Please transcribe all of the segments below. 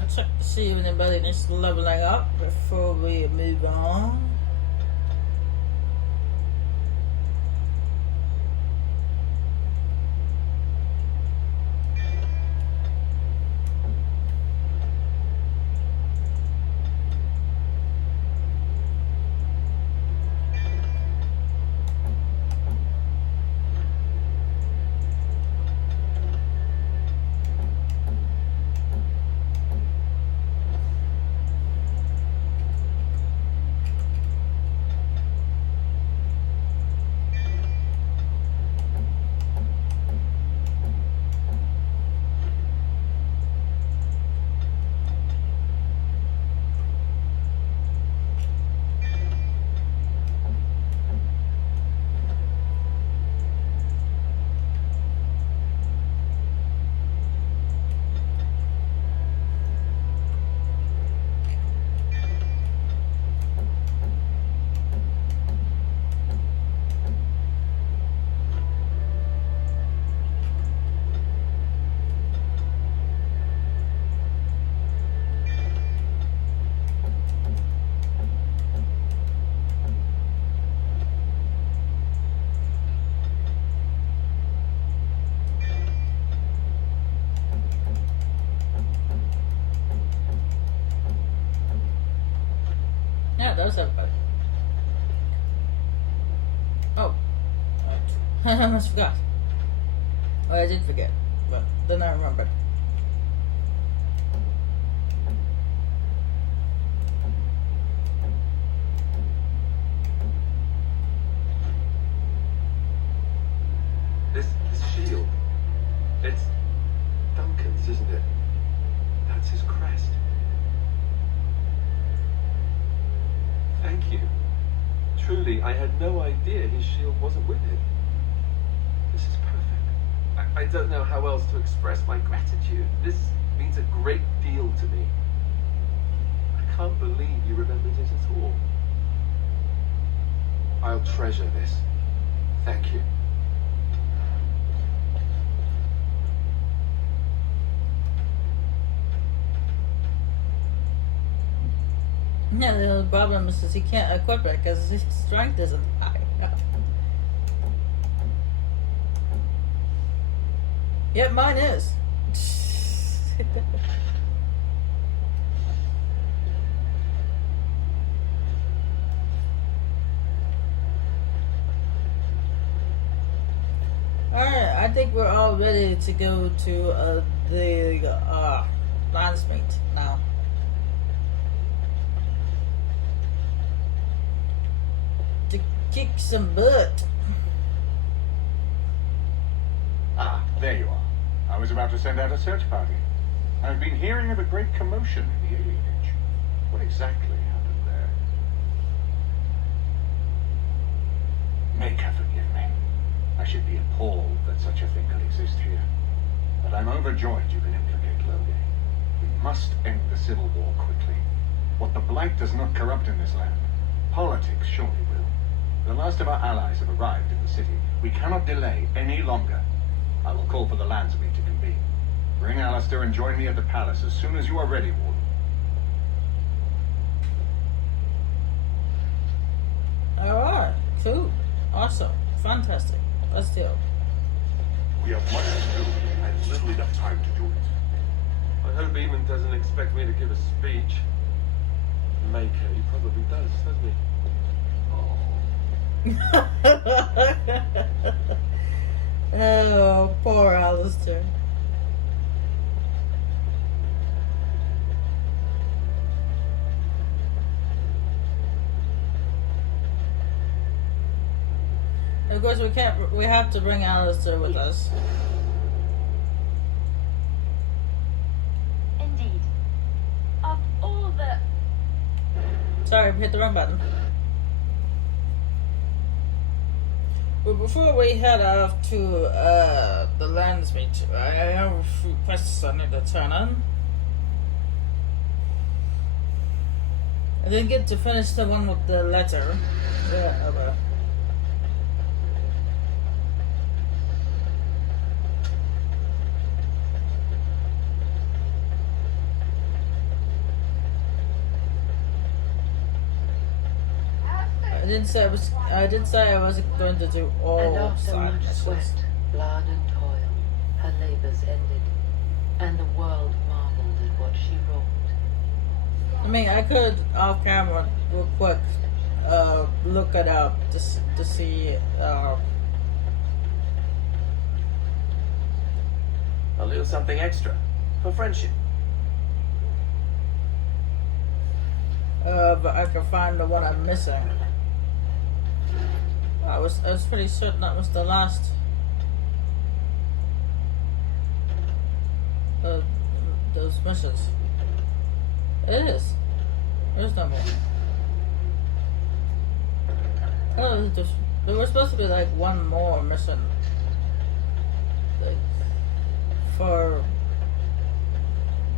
I'll check to see if anybody is leveling up before we move on. Yeah, that was everybody. Oh, right. I almost forgot. Well, I did forget, but then I remembered. This shield, it's Duncan's, isn't it? That's his crest. Thank you. Truly, I had no idea his shield wasn't with him. This is perfect. I don't know how else to express my gratitude. This means a great deal to me. I can't believe you remembered it at all. I'll treasure this. Thank you. Yeah, the problem is he can't equip it because his strength isn't high. Yep, mine is. Alright, I think we're all ready to go to the Landsmeet now. To kick some butt. Ah, there you are. I was about to send out a search party. I've been hearing of a great commotion in the Alien Age. What exactly happened there? Make her forgive me. I should be appalled that such a thing could exist here. But I'm overjoyed you can implicate Logan. We must end the civil war quickly. What the Blight does not corrupt in this land, politics surely will. The last of our allies have arrived in the city. We cannot delay any longer. I will call for the Landsmeet to convene. Bring Alistair and join me at the palace as soon as you are ready, Warden. Alright, cool. Awesome. Fantastic. Let's do it. We have much to do and little enough time to do it. I hope Eamon doesn't expect me to give a speech. Maker, he probably does, doesn't he? Oh, poor Alistair. Of course, we have to bring Alistair with us. Indeed. Of all the... Sorry, I hit the wrong button. But before we head off to the Landsmeet, I have a few questions I need to turn on. I didn't get to finish the one with the letter. Yeah, okay. didn't say I was. I did say I wasn't going to do And all after side much missions. sweat, blood and toil, her labours ended, and the world marvelled at what she wrought. I mean, I could off camera real quick look it up to see. A little something extra for friendship. But I can find the one I'm missing. I was pretty certain that was the last. Those missions. It is. There's no more. Oh, there was supposed to be like one more mission. Like, for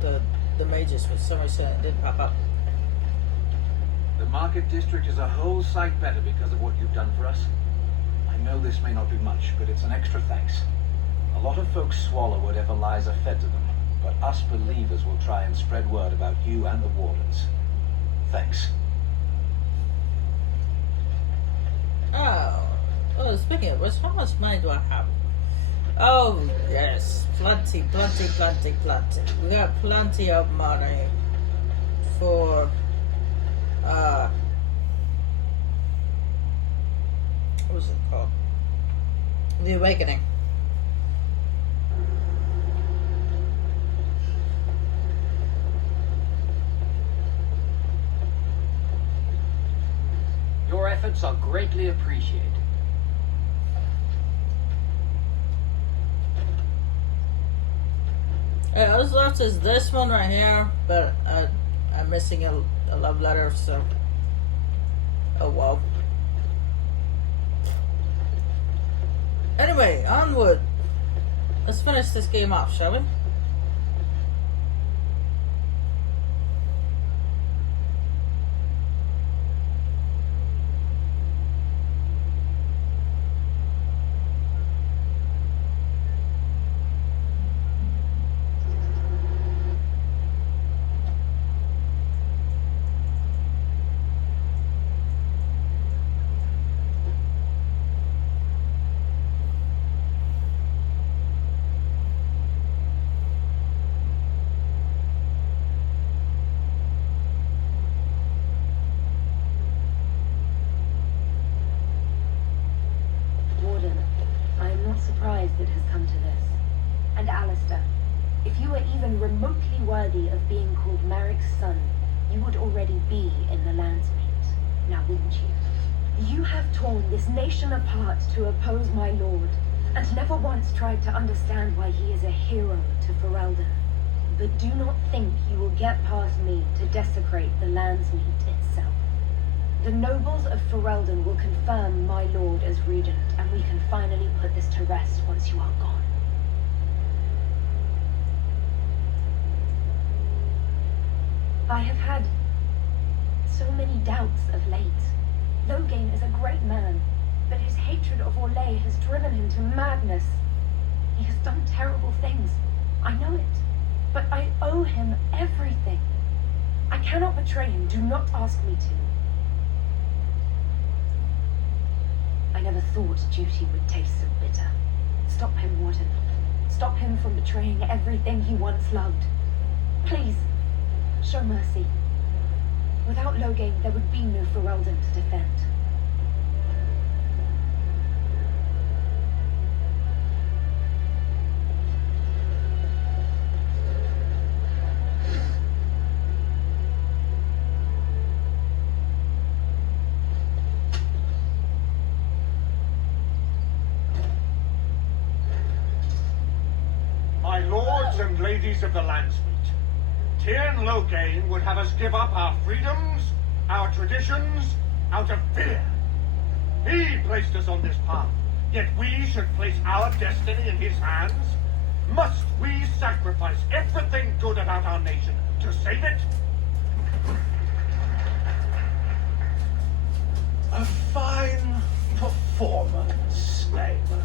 the mages, but some reason it didn't pop up. The market district is a whole sight better because of what you've done for us. I know this may not be much, but it's an extra thanks. A lot of folks swallow whatever lies are fed to them, but us believers will try and spread word about you and the wardens. Thanks. Oh, speaking of which, how much money do I have? Oh, yes, plenty. We got plenty of money for, what's it called? The Awakening. Your efforts are greatly appreciated. What's left is this one right here, but I'm missing a love letter, so oh well. Anyway, onward. Let's finish this game off, shall we? Warden, I am not surprised it has come to this. And Alistair, if you were even remotely worthy of being called Marik's son, you would already be in the Landsmeet, now wouldn't you? You have torn this nation apart to oppose my lord, and never once tried to understand why he is a hero to Ferelden. But do not think you will get past me to desecrate the Landsmeet itself. The nobles of Ferelden will confirm my lord as regent, and we can finally put this to rest once you are gone. I have had so many doubts of late. Logain is a great man, but his hatred of Orlais has driven him to madness. He has done terrible things. I know it. But I owe him everything. I cannot betray him. Do not ask me to. I never thought duty would taste so bitter. Stop him, Warden. Stop him from betraying everything he once loved. Please, show mercy. Without Logain, there would be no Ferelden to defend. My lords and ladies of the Landsmeet, Tiernan Logain would have us give up our freedoms, our traditions, out of fear. He placed us on this path, yet we should place our destiny in his hands? Must we sacrifice everything good about our nation to save it? A fine performance, Layman.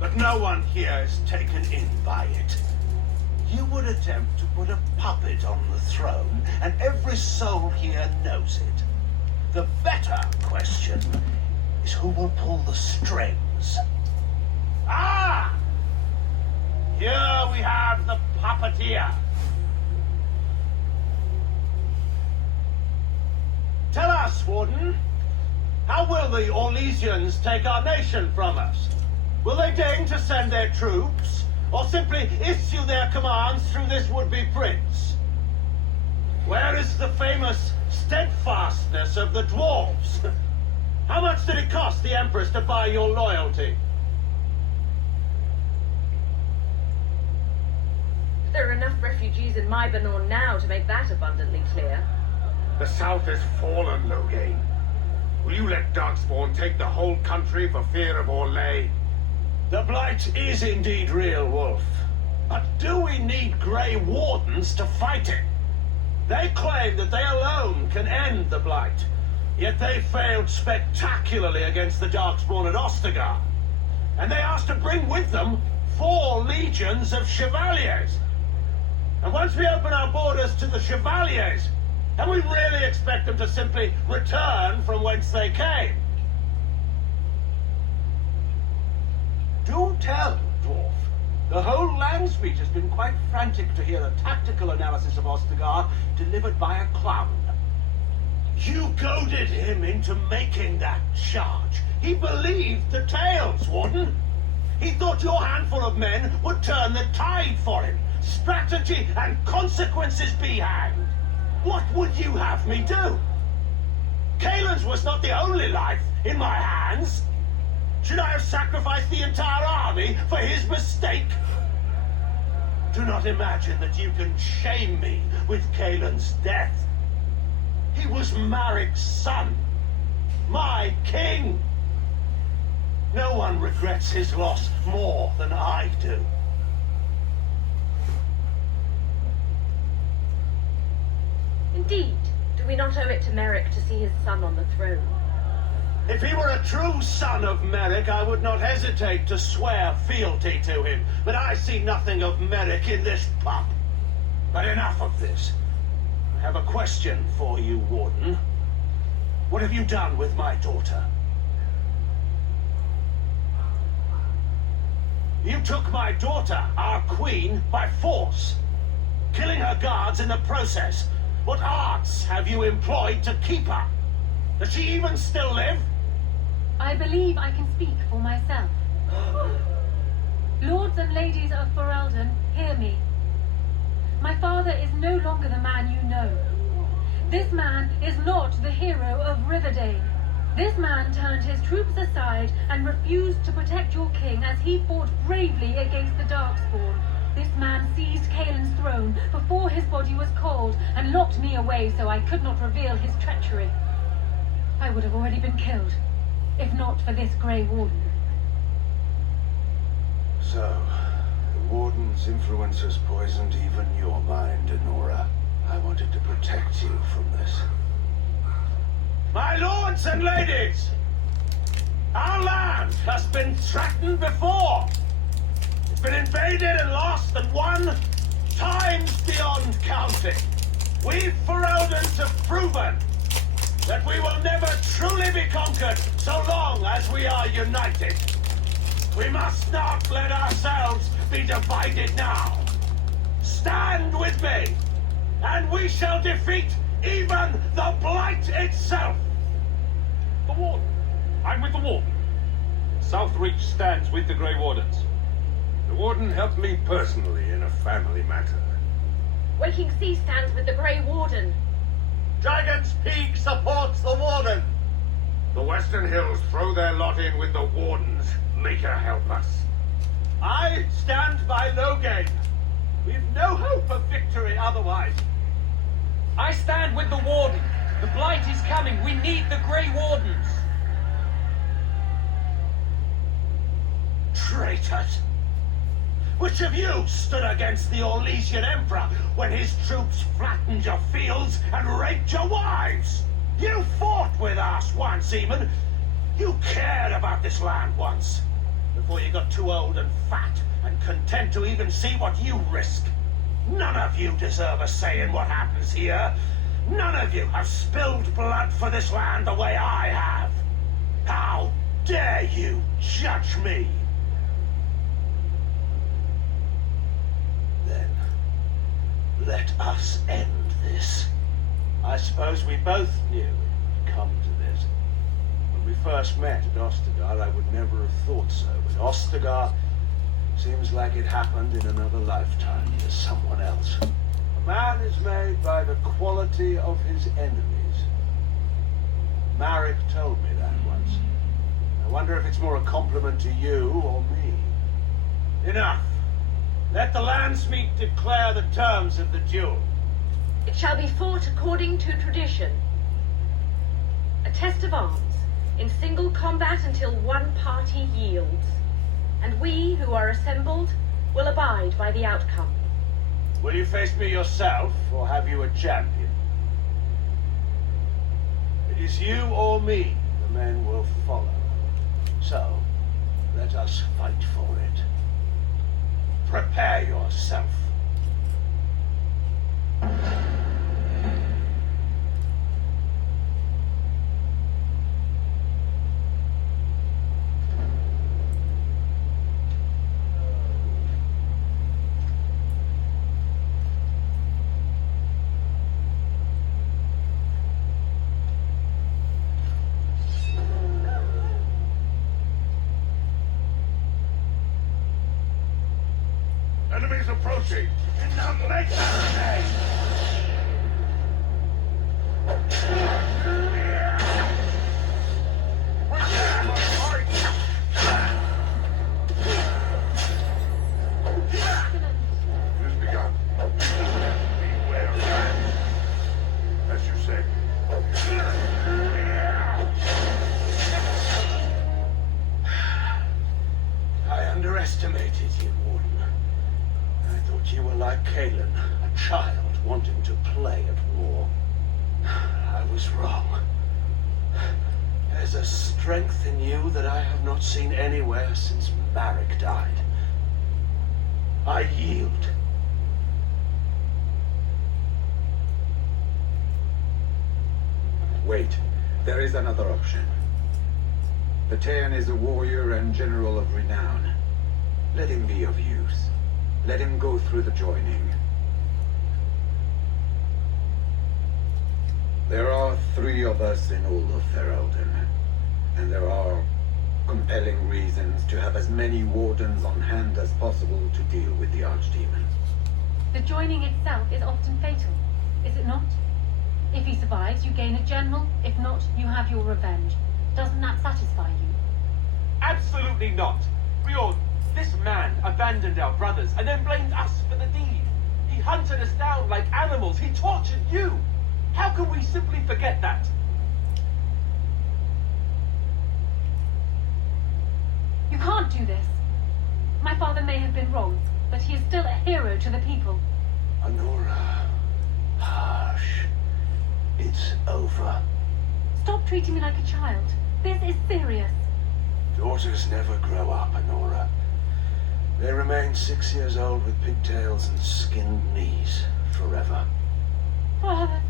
But no one here is taken in by it. You would attempt to put a puppet on the throne, and every soul here knows it. The better question is who will pull the strings. Ah! Here we have the puppeteer. Tell us, Warden, how will the Orlesians take our nation from us? Will they deign to send their troops, or simply issue their commands through this would-be prince? Where is the famous steadfastness of the dwarves? How much did it cost the Empress to buy your loyalty? There are enough refugees in Mybanor now to make that abundantly clear. The South has fallen, Loghain. Will you let Darkspawn take the whole country for fear of Orlais? The Blight is indeed real, Wolf. But do we need Grey Wardens to fight it? They claim that they alone can end the Blight, yet they failed spectacularly against the Darkspawn at Ostagar. And they asked to bring with them 4 legions of Chevaliers. And once we open our borders to the Chevaliers, can we really expect them to simply return from whence they came? Do tell, Dwarf. The whole Landsmeet has been quite frantic to hear a tactical analysis of Ostagar delivered by a clown. You goaded him into making that charge. He believed the tales, Warden. He thought your handful of men would turn the tide for him. Strategy and consequences be hanged. What would you have me do? Kaelin's was not the only life in my hands. Should I have sacrificed the entire army for his mistake? Do not imagine that you can shame me with Kaelin's death. He was Marik's son, my king. No one regrets his loss more than I do. Indeed, do we not owe it to Merrick to see his son on the throne? If he were a true son of Merrick, I would not hesitate to swear fealty to him. But I see nothing of Merrick in this pup. But enough of this. I have a question for you, Warden. What have you done with my daughter? You took my daughter, our queen, by force, killing her guards in the process. What arts have you employed to keep her? Does she even still live? I believe I can speak for myself. Lords and ladies of Ferelden, hear me. My father is no longer the man you know. This man is not the hero of Riverdale. This man turned his troops aside and refused to protect your king as he fought bravely against the Darkspawn. This man seized Kaelin's throne before his body was cold and locked me away so I could not reveal his treachery. I would have already been killed, if not for this Grey Warden. So, the Warden's influence has poisoned even your mind, Enora. I wanted to protect you from this. My lords and ladies! Our land has been threatened before! It's been invaded and lost and won times beyond counting. We Fereldans have proven that we will never truly be conquered so long as we are united. We must not let ourselves be divided now. Stand with me, and we shall defeat even the Blight itself. The Warden. I'm with the Warden. Southreach stands with the Grey Wardens. The Warden helped me personally in a family matter. Waking Sea stands with the Grey Warden. Dragon's Peak supports the Warden. The Western Hills throw their lot in with the Wardens. Make her help us. I stand by Loghain. We've no hope of victory otherwise. I stand with the Warden. The Blight is coming. We need the Grey Wardens. Traitors! Which of you stood against the Orlesian Emperor when his troops flattened your fields and raped your wives? You fought with us once, Eamon. You cared about this land once, before you got too old and fat and content to even see what you risk. None of you deserve a say in what happens here. None of you have spilled blood for this land the way I have. How dare you judge me? Then, let us end this. I suppose we both knew it would come to this. When we first met at Ostagar, I would never have thought so, but Ostagar seems like it happened in another lifetime to someone else. A man is made by the quality of his enemies. Marek told me that once. I wonder if it's more a compliment to you or me. Enough! Let the Landsmeet declare the terms of the duel. It shall be fought according to tradition. A test of arms, in single combat until one party yields. And we, who are assembled, will abide by the outcome. Will you face me yourself, or have you a champion? It is you or me the men will follow. So, let us fight for it. Prepare yourself. Enemies approaching! Now make that It has begun. Beware rats. As you say. I underestimated you, Warden. I thought you were like Kalen, a child wanting to play at war. I was wrong. There's a strength in you that I have not seen anywhere since Marek died. I yield. Wait, there is another option. The Taean is a warrior and general of renown. Let him be of use. Let him go through the joining. There are 3 of us in all of Ferelden, and there are compelling reasons to have as many wardens on hand as possible to deal with the Archdemon. The joining itself is often fatal, is it not? If he survives, you gain a general. If not, you have your revenge. Doesn't that satisfy you? Absolutely not. Riordan, this man abandoned our brothers and then blamed us for the deed. He hunted us down like animals. He tortured you. How can we simply forget that? You can't do this. My father may have been wrong, but he is still a hero to the people. Anora, hush. It's over. Stop treating me like a child. This is serious. Daughters never grow up, Anora. They remain 6 years old with pigtails and skinned knees forever. Father.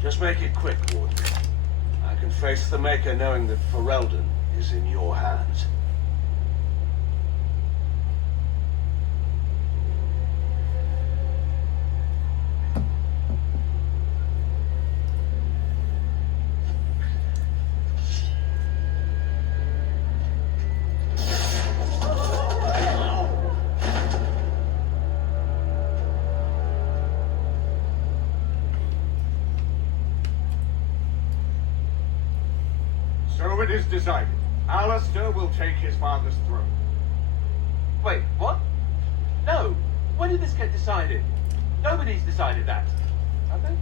Just make it quick, Warden. I can face the Maker knowing that Ferelden is in your hands. So it is decided. Alistair will take his father's throne. Wait, what? No. When did this get decided? Nobody's decided that. Have they?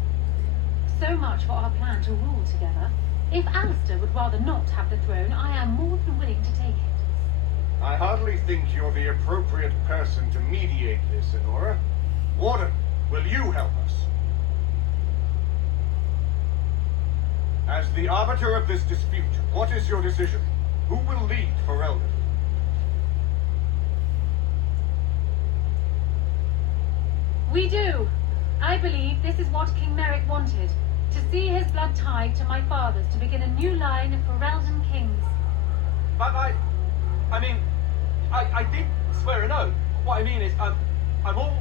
So much for our plan to rule together. If Alistair would rather not have the throne, I am more than willing to take it. I hardly think you're the appropriate person to mediate this, Anora. Warden, will you help us? As the arbiter of this dispute, what is your decision? Who will lead Ferelden? We do. I I believe this is what King Merrick wanted, to see his blood tied to my father's to begin a new line of Ferelden kings. But I mean, I did swear an oath. What I mean is, I'm all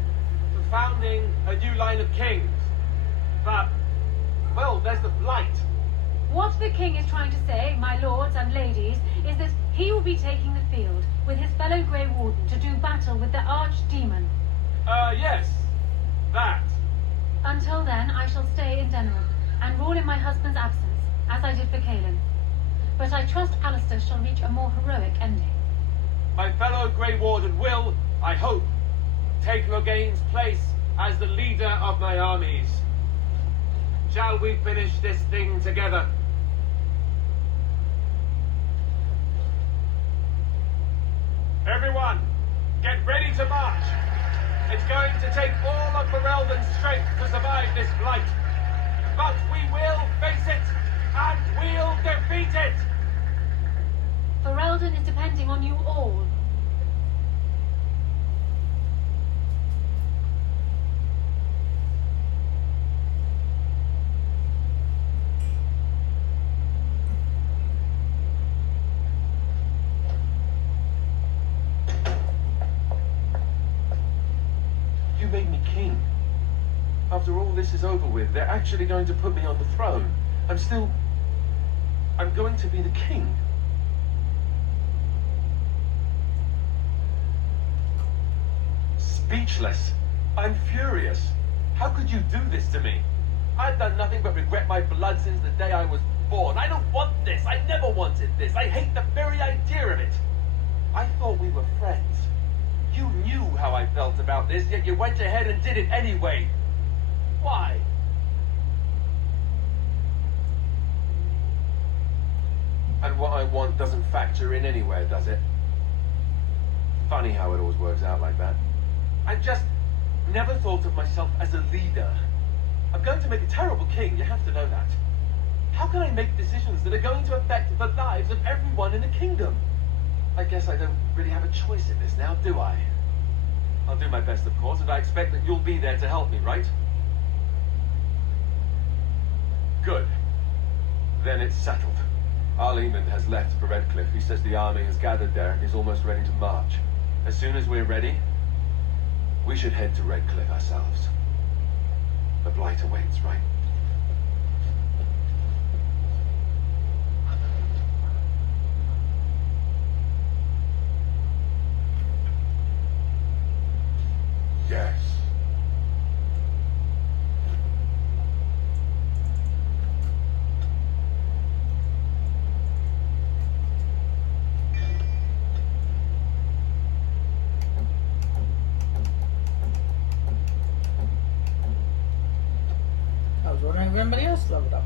for founding a new line of kings. But, well, there's the blight. What the king is trying to say, my lords and ladies, is that he will be taking the field with his fellow Grey Warden to do battle with the archdemon. Yes. That. Until then, I shall stay in Denerim and rule in my husband's absence, as I did for Caelan. But I trust Alistair shall reach a more heroic ending. My fellow Grey Warden will, I hope, take Loghain's place as the leader of my armies. Shall we finish this thing together? Everyone, get ready to march. It's going to take all of Ferelden's strength to survive this blight. But we will face it, and we'll defeat it! Ferelden is depending on you all. You made me king. After all this is over with, they're actually going to put me on the throne. I'm going to be the king. Speechless. I'm furious. How could you do this to me? I've done nothing but regret my blood since the day I was born. I don't want this. I never wanted this. I hate the very idea of it. I thought we were friends. You knew how I felt about this, yet you went ahead and did it anyway. Why? And what I want doesn't factor in anywhere, does it? Funny how it always works out like that. I just never thought of myself as a leader. I'm going to make a terrible king, you have to know that. How can I make decisions that are going to affect the lives of everyone in the kingdom? I guess I don't really have a choice in this now, do I? I'll do my best, of course, and I expect that you'll be there to help me, right? Good. Then it's settled. Arleman has left for Redcliffe. He says the army has gathered there and is almost ready to march. As soon as we're ready, we should head to Redcliffe ourselves. The blight awaits, right? Yes. I was wondering if anybody else leveled up.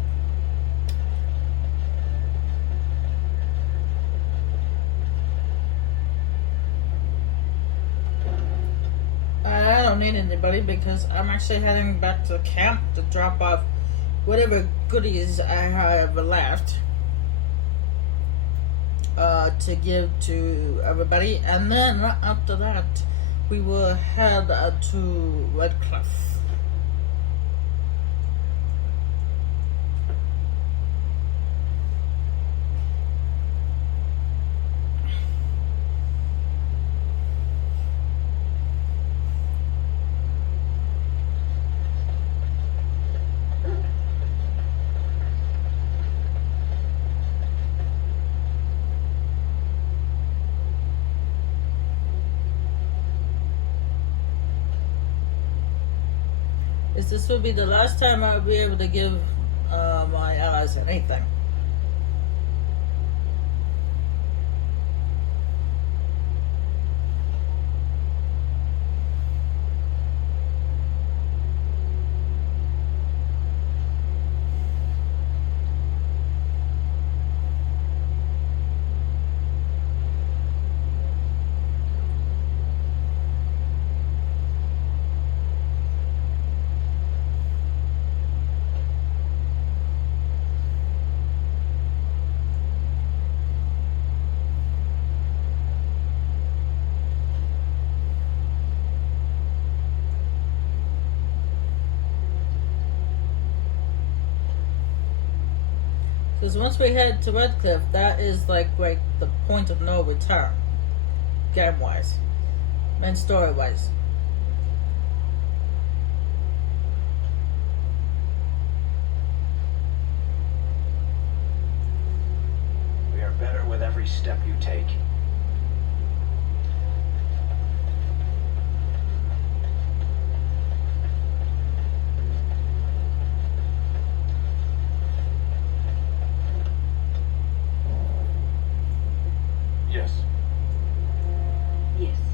I don't need anybody because I'm actually heading back to camp to drop off whatever goodies I have left to give to everybody, and then after that we will head to Redcliffe. This will be the last time I'll be able to give my allies anything. Because once we head to Redcliffe, that is like the point of no return, game wise, and story wise. We are better with every step you take. Yes. Yes.